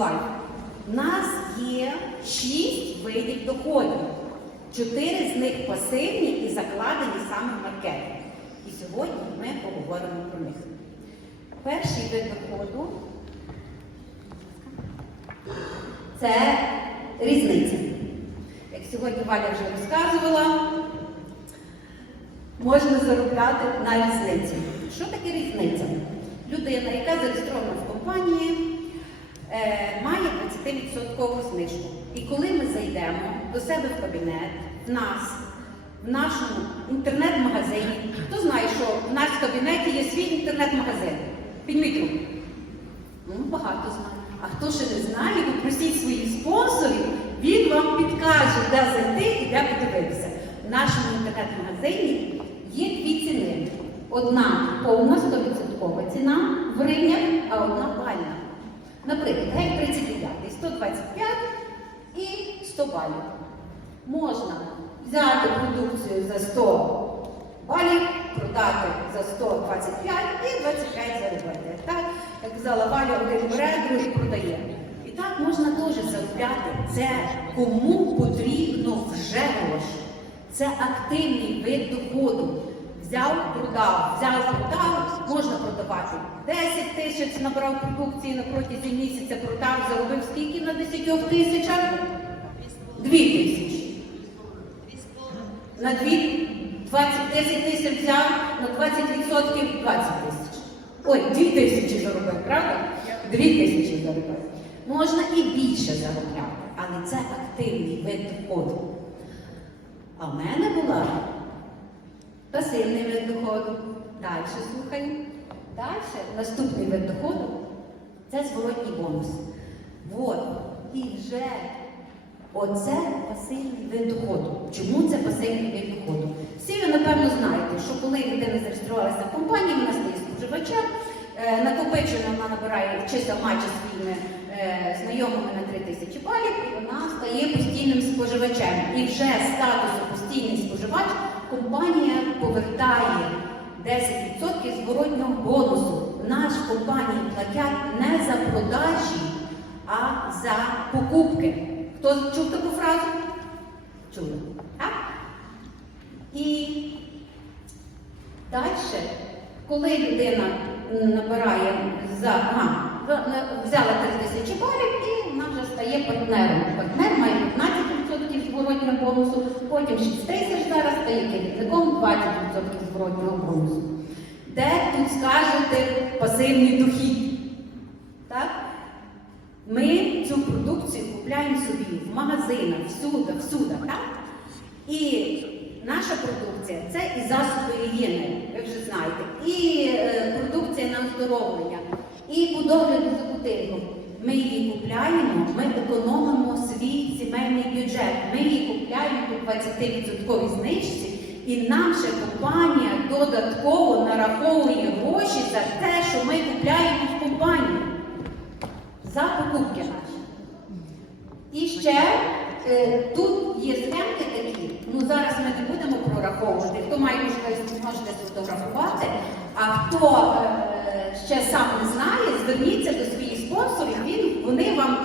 У нас є шість видів доходів. Чотири з них пасивні і закладені саме в маркетинг. І сьогодні ми поговоримо про них. Перший вид доходу це різниця. Як сьогодні Валя вже розказувала, можна заробляти на різниці. Що таке різниця? Людина, яка зареєстрована в компанії, має 20% знижку. І коли ми зайдемо до себе в кабінет, в нас, в нашому інтернет-магазині, хто знає, що в нас в кабінеті є свій інтернет-магазин? Підміть руку. Ну, багато знає. А хто ще не знає, попросіть своїх спонсорів, він вам підкаже, де зайти і де подивитися. В нашому інтернет-магазині є дві ціни. Одна повна 100% ціна в гривнях, а одна бальна. Наприклад, гель 39, 125 і 100 балів. Можна взяти продукцію за 100 балів, продати за 125 і 25 заробити. Так, як казала Валя, один бере, другий продає. І так можна теж заробляти. Це кому потрібно вже гроші. Це активний вид доходу. Взяв, продав, взяв, продав, можна продавати 10 тисяч, набрав продукції на протязі місяця, продав, заробив скільки на 10 тисячах? 2 тисячі. На 2, 20, 10 тисяч взяв, на 20% 20 тисяч. Ой, 2 тисячі заробив, правда? 2 тисячі заробив. Можна і більше заробляти, але це активний вид доходу. А в мене була пасивний вид доходу. Далі слухаємо. Далі наступний вид доходу це зворотній бонус. От. І вже оце пасивний вид доходу. Чому це пасивний вид доходу? Всі ви, напевно, знаєте, що коли людина зареєструвалася в компанії, вона стає споживачем, е, накопичено вона набирає чисто матчі своїми е, знайомими на 3 тисячі балів, і вона стає постійним споживачем. І вже статусу постійний споживач компанія повертає 10% зворотнього бонусу. Наш компанії платять не за продажі, а за покупки. Хто чув таку фразу? Чули. Так? І далі, коли людина набирає за ага, взяла 3 тисячі балів і вона вже стає партнером. Партнер має 15% зворотнього бонусу, потім 6 тисяч зараз стає керівником 20% зворотнього бонусу. Де тут скажете пасивний дохід? Так? Ми цю продукцію купляємо собі в магазинах, всюди, всюди, так? І наша продукція це і засоби гігієни, ви вже знаєте, і е, продукція на оздоровлення, і по догляду за будинком. Ми її купляємо, ми економимо свій сімейний бюджет. Ми її купляємо по 20% знижці, і наша компанія додатково нараховує гроші за те, що ми купляємо в компанію за покупки наші. І ще е, тут є схемки такі, ну зараз ми не будемо прораховувати. Хто має можливість, можете сфотографувати, а хто е, ще сам не знає, зверніться до своїх спонсорів, він, вони вам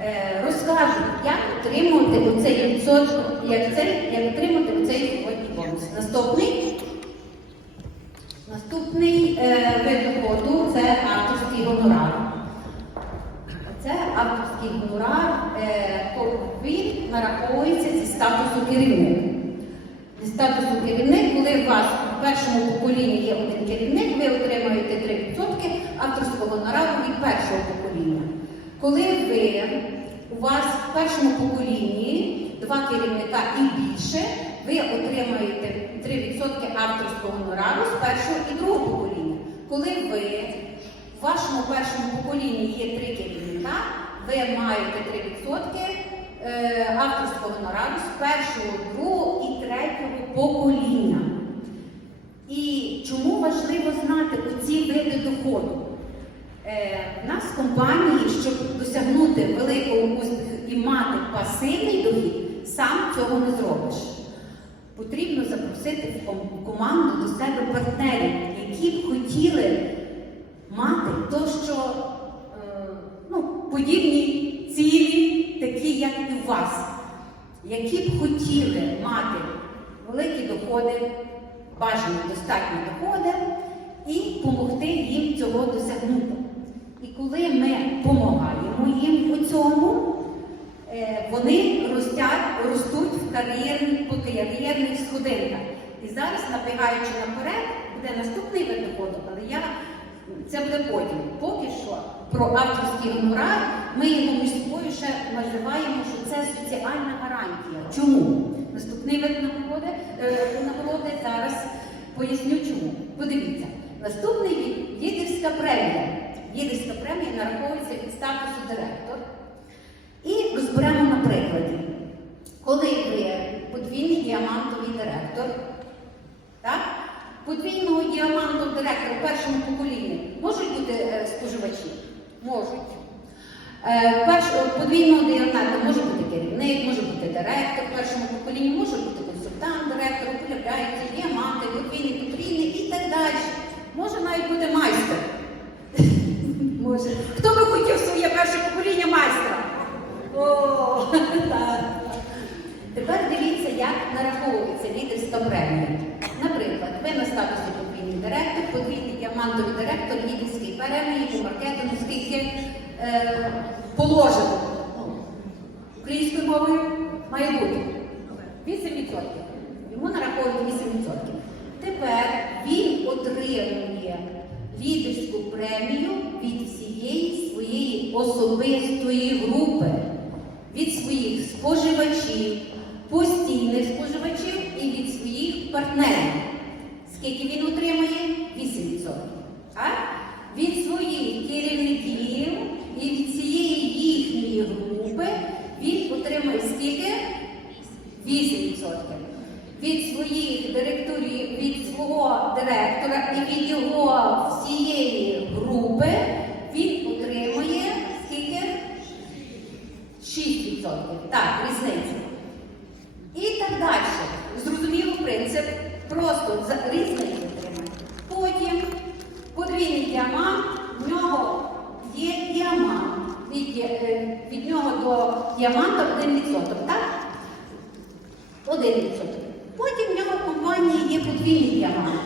е, розкажуть, як отримувати оцей відсоток, як, як отримати оцей сьогодні бонус. Наступний. Наступний е, вид доходу це авторський гонорар. Це авторський гонорар, е, він нараховується зі статусу керівник. Зі статусу керівник, коли у вас в першому поколінні є один керівник, ви отримаєте 3% авторського гонорару від першого покоління. Коли ви, у вас в першому поколінні два керівника і більше, ви отримаєте 3% авторського гонорару з першого і другого покоління. Коли ви в вашому першому поколінні є три керівника, ви маєте 3% е, авторського гонорару з першого, другого і третього покоління. І чому важливо знати оці види доходу? Е, в нас в компанії, щоб досягнути великого успіху і мати пасивний дохід, сам цього не зробиш. Потрібно запросити команду до себе партнерів, які б хотіли мати то, що е, ну, подібні цілі, такі, як і у вас, які б хотіли мати великі доходи, бажані достатні доходи, і допомогти їм цього досягнути. І коли ми допомагаємо їм у цьому, е, вони ростять, ростуть в кар'єрних, по кар'єрних сходинках. І зараз, набігаючи наперед, буде наступний вид але я це буде потім. Поки що про авторський гонорар ми його між собою ще називаємо, що це соціальна гарантія. Чому? Наступний вид нагороди, е, нагороди зараз поясню чому. Подивіться, наступний вид лідерська премія. Лідерська премія нараховується від статусу директор. І розберемо на прикладі. Коли ви подвійний діамантовий директор, так? подвійного діамантового директора в першому поколінні можуть бути е, споживачі? Можуть. Е, подвійного діаманта може бути керівник, може бути директор в першому поколінні, може бути консультант директора, появляються діаманти, подвійний, потрійний і так далі. Може навіть бути майстер. Може. Хто би хотів своє перше покоління майстра? О, так. Тепер дивіться, як нараховується лідерська премія. Наприклад, ви на статусі подвійний директор, подвійний діамантовий директор лідерської премії по маркетингу, скільки е, положено. Ну, Українською мовою має бути 8%. Йому нараховують 8%. Тепер він отримує лідерську премію від всієї своєї особистої групи, від своїх споживачів, постійних споживачів і від своїх партнерів. Скільки він отримує? 8%. Так? Від своїх керівників і від цієї їхньої групи він отримує скільки? 8%. Від своїх директорів, від свого директора і від його всієї групи він отримує скільки? 6%. Так, різниця. І так далі. Зрозуміло принцип, просто за різницю отримати. Потім подвійний діамант, в нього є діамант. Від, е, від нього до діаманта 1%, так? 1%. Потім в нього в компанії є подвійний діамант.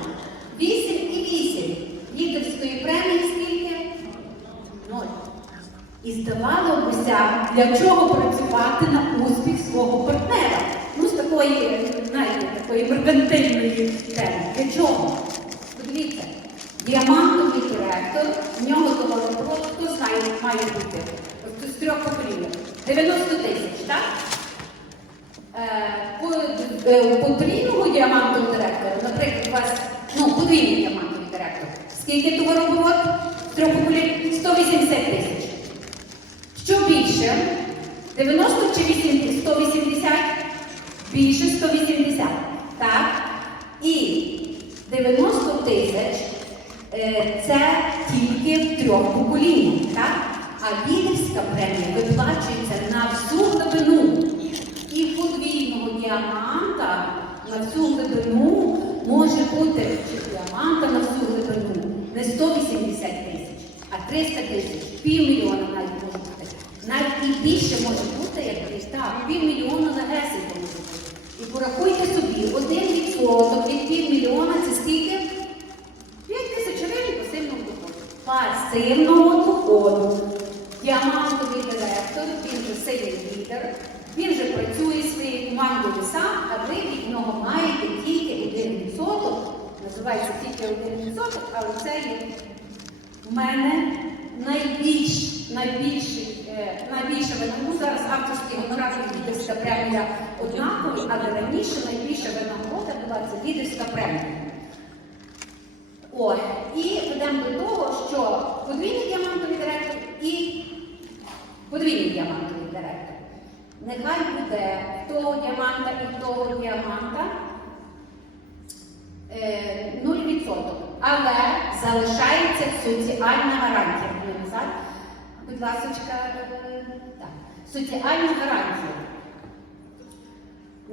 8 і 8. Лідерської премії скільки? Ноль. І здавалося, для чого працювати на успіх свого партнера? Ну, з такої, знаєте, такої меркантильної теми. Для чого? Подивіться, діамантовий директор, в нього договор, хто знає, має бути От з трьох поколінь. 90 тисяч, так? Е, по- е, Потрійного діамантового директора, наприклад, у вас, ну, подвійний діамантовий директор. Скільки товарооборот? Трьох поколінь? 180 тисяч. Що більше? 90 чи 80? 180? Більше 180. Так? І 90 тисяч е, це тільки в трьох поколіннях. Так? А лідерська премія виплачується на всю глибину. І подвійного діаманта на всю глибину може бути чи діаманта на всю глибину не 180 тисяч, а 300 тисяч, півмільйона навіть може бути. Навіть і більше може бути, як десь так, півмільйона легесенько може бути. І порахуйте собі, один відсоток від півмільйона це скільки? 5 тисяч гривень пасивного доходу. Пасивного доходу. Діамантовий директор, він же сильний лідер, він же працює своєю командою сам, а ви від нього маєте тільки один відсоток. Називається тільки один відсоток, але це є в мене найбільш, найбільший, е, найбільша винагорода. Ну, зараз авторський гонорар лідерська премія однакові, але раніше найбільша винагорода була це лідерська премія. О, і ведемо до того, що подвійний діамантовий директор і подвійний діамантовий директор. Нехай буде того діаманта і того діаманта е, 0%. Але залишається соціальна гарантія. Будь ласка, е, так. Соціальна гарантія.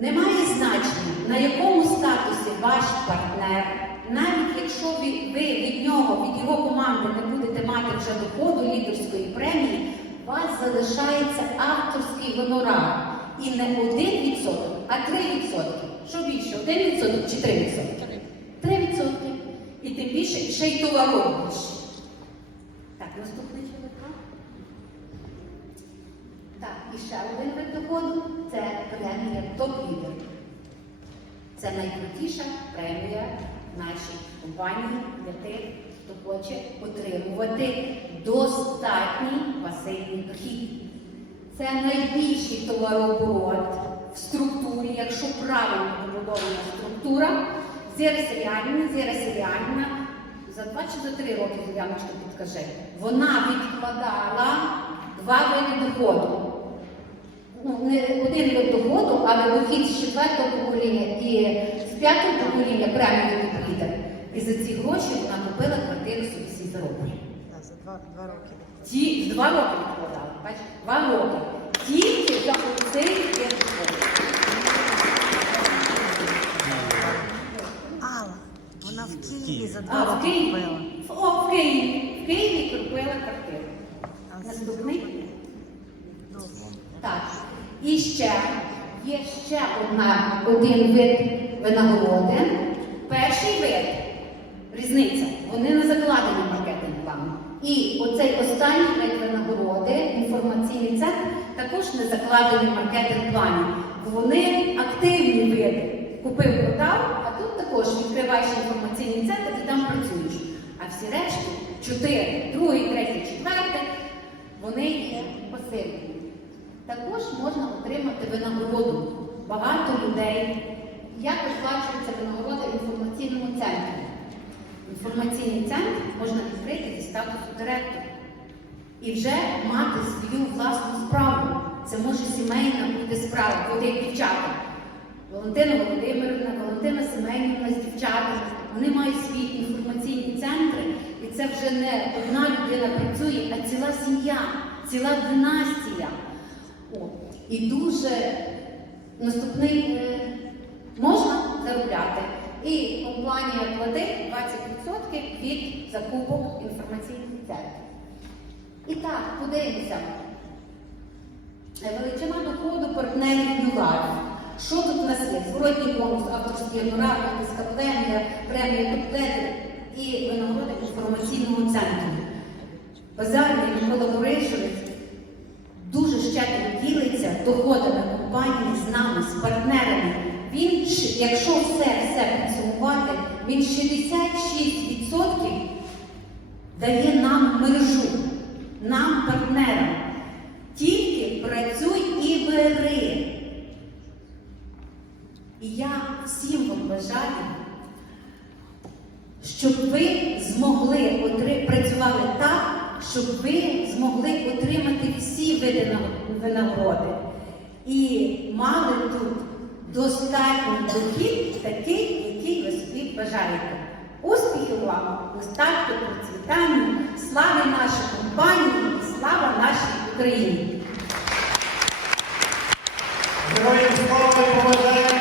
Немає значення, на якому статусі ваш партнер, навіть якщо ви, від нього, від його команди не будете мати вже доходу лідерської премії, у вас залишається авторський гонорар. І не 1%, а 3%. Що більше, 1% чи 3%? 3%. І тим більше ще й більше. Так, наступний чоловік. Так, і ще один вид доходу це премія топ-лідер. Це найкрутіша премія нашій компанії для тих, хто хоче отримувати достатній пасивний дохід. Це найбільший товарооборот в структурі, якщо правильно побудована структура. Зіра Серіанівна, за два чи за три роки, Зіляночка, підкажи, вона відкладала два види доходу ну, не один вид доходу, але дохід з четвертого покоління і з п'ятого покоління премію за ці гроші вона купила квартиру собі всі зароблені. За два, два роки. Ті два роки відкладала. Бачите, два роки. Тільки за цей вид доходу. Алла, вона в Києві за два А в роки Києві, купила. в- о, в Києві, в Києві купила квартиру. А Наступний. Ну, Так. І ще є ще одна, один вид винагороди. Перший вид різниця. Вони не закладені в маркетинг плану. І оцей останній вид винагороди, інформаційний також не закладені маркетинг плані. Вони активні види. Купив, продав, а тут також відкриваєш інформаційний центр і там працюєш. А всі решті, чотири, другий, третій, четвертий, вони є пасивні. Також можна отримати винагороду. Багато людей. Як виплачується винагорода в інформаційному центрі? Інформаційний центр можна відкрити зі статусу директора і вже мати свою власну справу. Це може сімейна бути справа, от як дівчата. Валентина Володимирівна, Валентина Семенівна з дівчатами. Вони мають свої інформаційні центри, і це вже не одна людина працює, а ціла сім'я, ціла династія. О, і дуже наступний е, можна заробляти. І компанія платить 20% від закупок інформаційних центрів. І так, подивимося. Величина доходу партнерів Life. Що тут у нас є? Зворотній бонус, авторські гонорари, премія, премія топ-лідер і винагороди в інформаційному центрі. Базарний Микола дуже щедро ділиться доходами компанії з нами, з партнерами. Він, якщо все все підсумувати, він 66% дає нам мережу, нам партнерам. Тільки працюй і бери. І я всім вам бажаю, щоб ви змогли працювали так, щоб ви змогли отримати всі види винагороди і мали тут достатній дохід, такий, який ви собі бажаєте. Успіхів вам, достатку, процвітання, слави нашій компанії і слава нашій Україні! Героям слава і побажання!